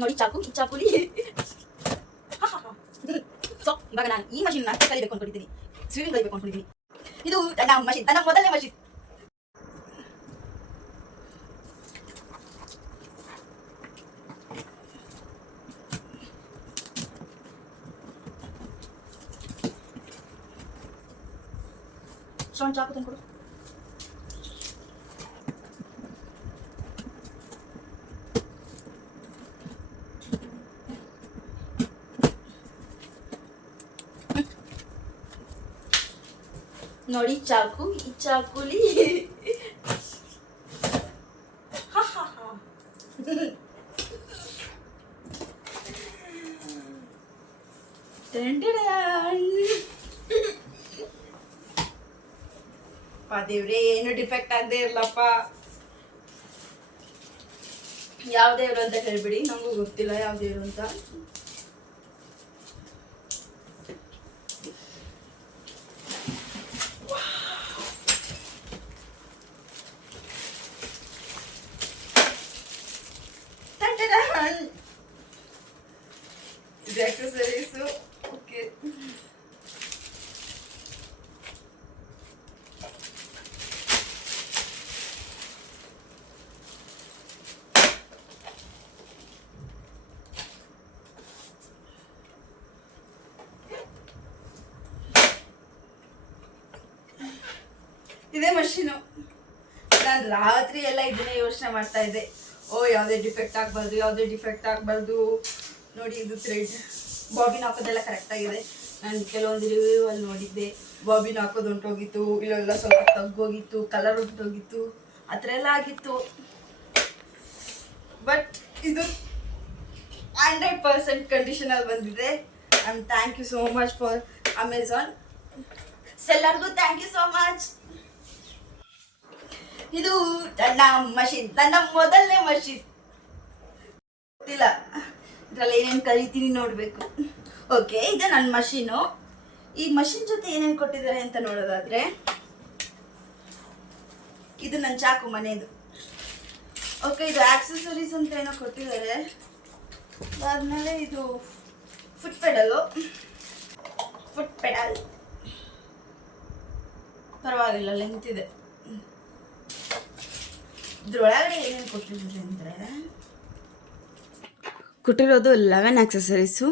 ನೋಡಿ ಚಾಕು, ಈ ಚಾಕುಲಿ ಸೊ ಇವಾಗ ನಾನು ಈ ಮಷಿನ್ ಕಲಿಬೇಕು ಅನ್ಕೊಂಡಿದ್ದೀನಿ, ಸ್ವಿಮ್ಮಿಂಗ್ ಕಲಿಬೇಕು ಅನ್ಕೊಂಡಿದ್ದೀನಿ. ಇದು ನನ್ನ ಮಷಿನ್, ನನ್ನ ಮೊದಲನೇ ಮಷಿನ್. ಶ್ರವಣ್ ಚಾಕು ತಂದ್ಕೊಡು. ನೋಡಿ ಚಾಕು, ಈ ಚಾಕುಲಿ ದೇವ್ರೆ, ಏನು ಡಿಫೆಕ್ಟ್ ಆಗದೆ ಇರ್ಲಪ್ಪ. ಯಾವ ದೇವ್ರು ಅಂತ ಹೇಳ್ಬಿಡಿ, ನಂಗೂ ಗೊತ್ತಿಲ್ಲ ಯಾವ ದೇವ್ರು ಅಂತ. ಇದು ಆಕ್ಸೆಸರೀಸು. ಓಕೆ, ಇದೇ ಮಷೀನು. ನಾನು ರಾತ್ರಿ ಎಲ್ಲ ಇದನ್ನೇ ಯೋಚನೆ ಮಾಡ್ತಾ ಇದ್ದೆ. ಓ, ಯಾವುದೇ ಡಿಫೆಕ್ಟ್ ಆಗಬಾರ್ದು, ಯಾವುದೇ ಡಿಫೆಕ್ಟ್ ಆಗಬಾರ್ದು. ನೋಡಿ, ಇದು ಥ್ರೆಡ್ ಬಾಬಿನ್ ಹಾಕೋದೆಲ್ಲ ಕರೆಕ್ಟಾಗಿದೆ. ನಾನು ಕೆಲವೊಂದು ರಿವ್ಯೂ ಅಲ್ಲಿ ನೋಡಿದ್ದೆ, ಬಾಬಿನ್ ಹಾಕೋದು ಹೊಂಟೋಗಿತ್ತು, ಇಲ್ಲೆಲ್ಲ ಸ್ವಲ್ಪ ತಗ್ಗೋಗಿತ್ತು, ಕಲರ್ ಹೊಂಟೋಗಿತ್ತು, ಆ ಥರ ಎಲ್ಲ ಆಗಿತ್ತು. ಬಟ್ ಇದು 100% ಕಂಡೀಷನಲ್ಲಿ ಬಂದಿದೆ. And thank you so much for Amazon ಸೆಲ್ಲರ್ಗೂ ಥ್ಯಾಂಕ್ ಯು ಸೋ ಮಚ್. ಇದು ನನ್ನ ಮಷಿನ್, ನನ್ನ ಮೊದಲನೇ ಮಷಿನ್. ಗೊತ್ತಿಲ್ಲ ಇದರಲ್ಲಿ ಏನೇನು ಕಲಿತೀನಿ ನೋಡಬೇಕು. ಓಕೆ, ಇದು ನನ್ನ ಮಷೀನು. ಈ ಮಷಿನ್ ಜೊತೆ ಏನೇನು ಕೊಟ್ಟಿದ್ದಾರೆ ಅಂತ ನೋಡೋದಾದರೆ, ಇದು ನನ್ನ ಚಾಕು ಮನೆಯದು. ಓಕೆ, ಇದು ಆಕ್ಸೆಸರೀಸ್ ಅಂತ ಏನೋ ಕೊಟ್ಟಿದ್ದಾರೆ. ಅದಾದಮೇಲೆ ಇದು ಫುಟ್ ಪೆಡಲ್ ಪರವಾಗಿಲ್ಲ, ಲೆಂತ್ ಇದೆ. ಇದ್ರೊಳಗಡೆ ಏನೇನು ಕೊಟ್ಟಿದ್ದಾರೆ ಅಂದರೆ, ಕೊಟ್ಟಿರೋದು 11 ಆಕ್ಸೆಸರೀಸು.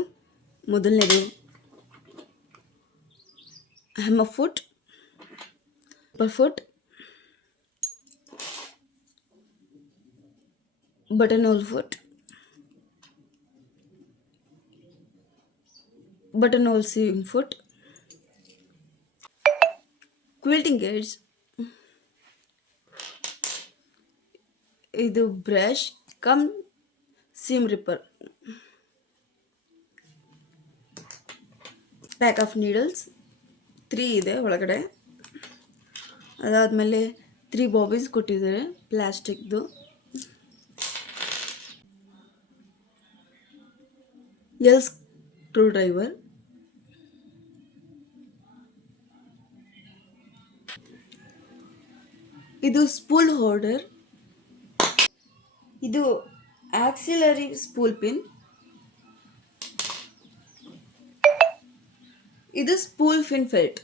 ಮೊದಲನೇದು hammer foot, button hole foot, button hole seam foot, quilting aids, ಇದು brush cum seam ripper, pack of needles 3 ಇದೆ ಒಳಗಡೆ. ಅದಾದಮೇಲೆ 3 ಬಾಬಿನ್ಸ್ ಕೊಟ್ಟಿದ್ದಾರೆ ಪ್ಲಾಸ್ಟಿಕ್ದು. ಎಲ್ ಸ್ಕ್ರೂ ಡ್ರೈವರ್, ಇದು ಸ್ಪೂಲ್ ಹೋಲ್ಡರ್, ಇದು ಆಕ್ಸಿಲರಿ ಸ್ಪೂಲ್ ಪಿನ್, ಇದು ಸ್ಪೂಲ್ ಫಿನ್ ಫೆಲ್ಟ್.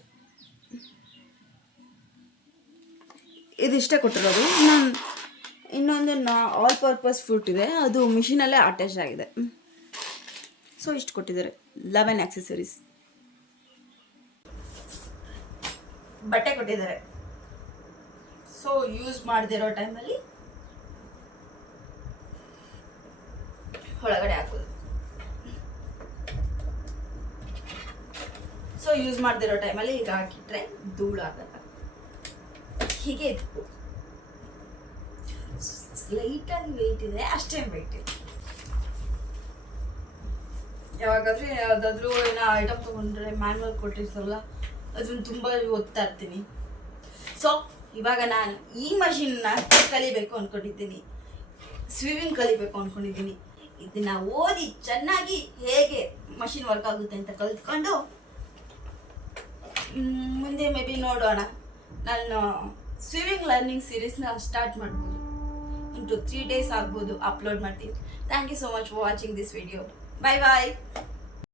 ಇದಿಷ್ಟೇ ಕೊಟ್ಟಿರೋದು. ಇನ್ನೊಂದು ಆಲ್ ಪರ್ಪಸ್ ಫುಟ್ ಇದೆ, ಅದು ಮಿಷಿನಲ್ಲೇ ಅಟ್ಯಾಚ್ ಆಗಿದೆ. ಸೊ ಇಷ್ಟು ಕೊಟ್ಟಿದ್ದಾರೆ, 11 ಆಕ್ಸೆಸರೀಸ್. ಬಟ್ಟೆ ಕೊಟ್ಟಿದ್ದಾರೆ. ಸೊ ಯೂಸ್ ಮಾಡದಿರೋ ಟೈಮಲ್ಲಿ ಒಳಗಡೆ ಹಾಕೋದು. ಸೊ ಯೂಸ್ ಮಾಡದಿರೋ ಟೈಮಲ್ಲಿ ಈಗ ಹಾಕಿಟ್ರೆ ಧೂಳಾಗಲ್ಲ. ಹೀಗೆ ಇತ್ತು. ಲೈಟಾಗಿ ವೆಯ್ಟ್ ಇದೆ, ಅಷ್ಟೇನು ವೆಯ್ಟ್ ಇದೆ. ಯಾವಾಗಾದ್ರೂ ಯಾವುದಾದ್ರೂ ಏನೋ ಐಟಮ್ ತೊಗೊಂಡ್ರೆ ಮ್ಯಾನ್ಯಲ್ ಕೊಟ್ಟಿರ್ತಾರಲ್ಲ, ಅದನ್ನು ತುಂಬ ಓದ್ತಾ ಇರ್ತೀನಿ. ಸೊ ಇವಾಗ ನಾನು ಈ ಮಷಿನ್ನ ಕಲಿಬೇಕು ಅಂದ್ಕೊಂಡಿದ್ದೀನಿ, ಸ್ವಿಮ್ಮಿಂಗ್ ಕಲಿಬೇಕು ಅಂದ್ಕೊಂಡಿದ್ದೀನಿ. ಇದನ್ನು ಓದಿ ಚೆನ್ನಾಗಿ ಹೇಗೆ ಮಷಿನ್ ವರ್ಕ್ ಆಗುತ್ತೆ ಅಂತ ಕಲಿತ್ಕೊಂಡು ಮುಂದೆ ಮೇ ಬಿ ನೋಡೋಣ. ನಾನು ಸ್ವಿಮ್ಮಿಂಗ್ ಲರ್ನಿಂಗ್ ಸೀರೀಸ್ನ ಸ್ಟಾರ್ಟ್ ಮಾಡ್ಬೋದು. ಇಂಟು 3 days ಆಗ್ಬೋದು ಅಪ್ಲೋಡ್ ಮಾಡ್ತೀವಿ. Thank you so much for watching this video. Bye bye.